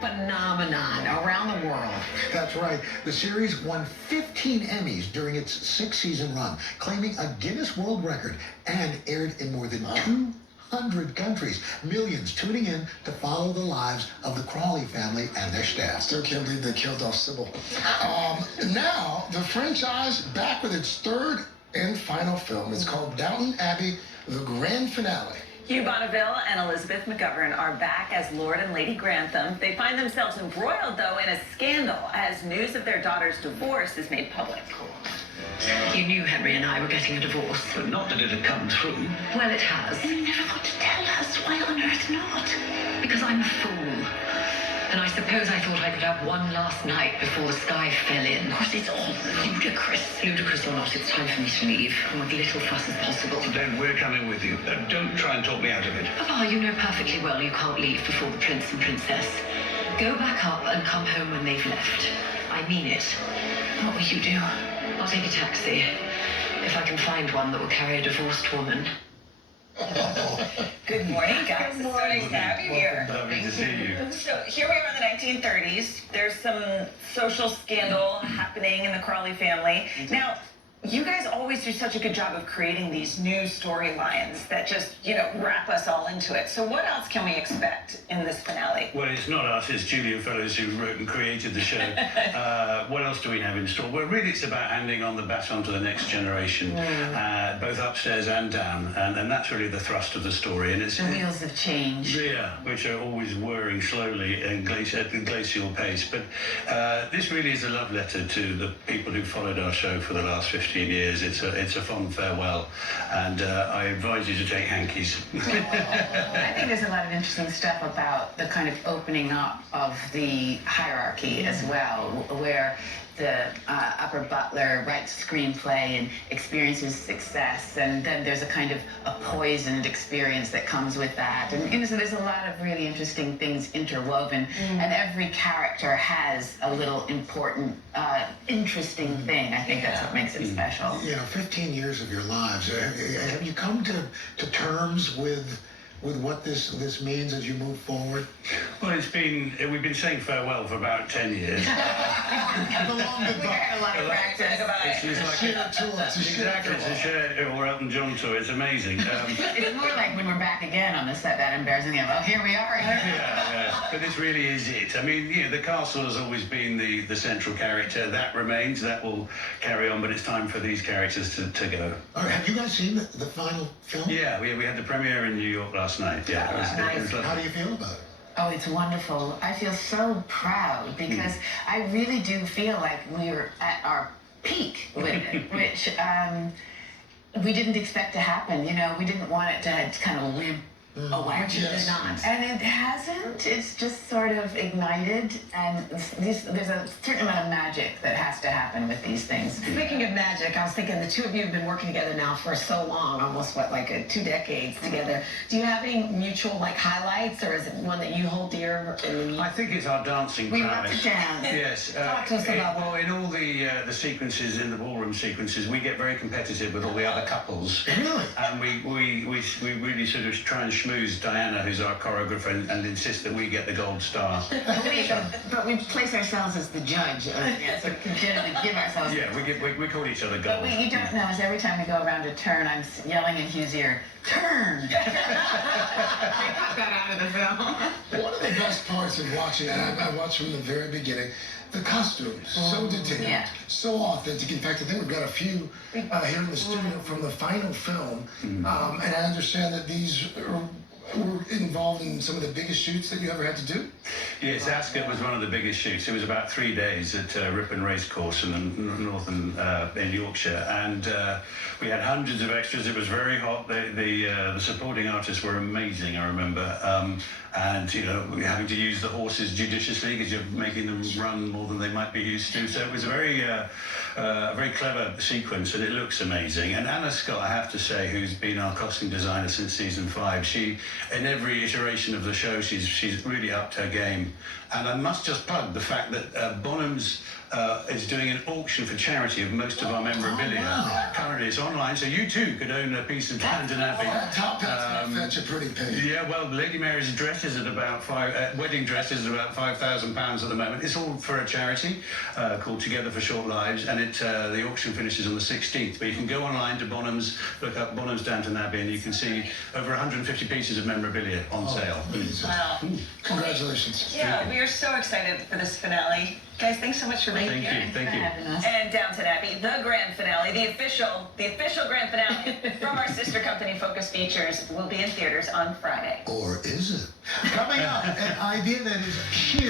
phenomenon around the world. That's right. The series won 15 Emmys during its 6-season run, claiming a Guinness World Record, and aired in more than 200 countries. Millions tuning in to follow the lives of the Crawley family and their staff. Still can't believe they killed off Sybil. Now, the franchise back with its third and final film. It's called Downton Abbey, the grand finale. Hugh Bonneville and Elizabeth McGovern are back as Lord and Lady Grantham. They find themselves embroiled, though, in a scandal as news of their daughter's divorce is made public. You knew Henry and I were getting a divorce. But not that it had come through. Well, it has. You never thought to tell us. Why on earth not? Because I'm a fool. And I suppose I thought I could have one last night before the sky fell in. Of course, it's all ludicrous. Ludicrous or not, it's time for me to leave. With little fuss as possible. Then we're coming with you. Don't try and talk me out of it. Papa, you know perfectly well you can't leave before the prince and princess. Go back up and come home when they've left. I mean it. What will you do? I'll take a taxi. If I can find one that will carry a divorced woman. Good morning, guys. Good morning. It's so nice to have you here. Lovely to see you. So here we are in the 1930s. There's some social scandal happening in the Crawley family. Now, you guys always do such a good job of creating these new storylines that just, wrap us all into it. So what else can we expect in this finale? Well, it's not us, it's Julian Fellows who wrote and created the show. What else do we have in store? Well, really, it's about handing on the baton to the next generation, both upstairs and down, and that's really the thrust of the story. And it's The wheels of change. Yeah, which are always whirring slowly and at a glacial pace. But this really is a love letter to the people who followed our show for the last 15 years. It's a fond farewell, and I advise you to take hankies. I think there's a lot of interesting stuff about the kind of opening up of the hierarchy as well, where the upper butler writes screenplay and experiences success, and then there's a kind of a poisoned experience that comes with that. And so there's a lot of really interesting things interwoven, and every character has a little important, interesting thing. I think that's what makes it special. 15 years of your lives. Have you come to terms with what this means as you move forward? Well, we've been saying farewell for about 10 years. The long goodbye. A lot of practice. It's like exactly, it's a shared or Elton John tour. It's amazing. It's more like when we're back again on the set, that embarrassing thing. Well, here we are again. Yeah. But this really is it. I mean, the castle has always been the central character. That remains. That will carry on. But it's time for these characters to go. All right, have you guys seen the final film? Yeah, we had the premiere in New York last night. Yeah, it was lovely. How do you feel about it? Oh, it's wonderful. I feel so proud because I really do feel like we were at our peak with it, which we didn't expect to happen. We didn't want it to kind of limp away. Yes. And it hasn't. It's just sort of ignited, and there's a certain amount of magic that has to happen with these things. Speaking of magic, I was thinking the two of you have been working together now for so long, almost 2 decades together. Do you have any mutual highlights, or is it one that you hold dear? I think it's our dancing We prowess. love to dance. Yes. Talk to us about well, in all the sequences, in the ballroom sequences, we get very competitive with all the other couples. Really? And we really sort of try and schmooze Diana, who's our choreographer, and insist that we get the gold star. But we place ourselves as the judge. So we generally give ourselves. Yeah, we call each other But gold. what you don't know is every time we go around a turn, I'm yelling in Hugh's ear, turn! They cut that out of the film. One of the best parts of watching it, I watched from the very beginning, the costumes, so detailed, so authentic. In fact, I think we've got a few here in the studio from the final film, and I understand that these were involved in some of the biggest shoots that you ever had to do? Yes, Ascot was one of the biggest shoots. It was about 3 days at Ripon Racecourse in the northern in Yorkshire, and we had hundreds of extras. It was very hot. The supporting artists were amazing, I remember. And we're having to use the horses judiciously because you're making them run more than they might be used to. So it was a very clever sequence, and it looks amazing. And Anna Scott, I have to say, who's been our costume designer since season 5, she, in every iteration of the show, she's really upped her game. And I must just plug the fact that Bonham's is doing an auction for charity of most of our memorabilia. Wow. Currently it's online, so you too could own a piece of Downton Abbey. Top hat's gonna fetch a pretty penny. Yeah, well, Lady Mary's dress dresses at about wedding dresses at about £5,000 at the moment. It's all for a charity called Together for Short Lives, and the auction finishes on the 16th. But you can go online to Bonham's, look up Bonham's Downton Abbey, and you can see over 150 pieces of memorabilia on sale. Wow. Congratulations. Yeah, we are so excited for this finale. Guys, thanks so much for being here. Thank you. And Downton Abbey, the grand finale, the official grand finale from our sister company Focus Features will be in theaters on Friday. Or is it? Coming up, an idea that is sheer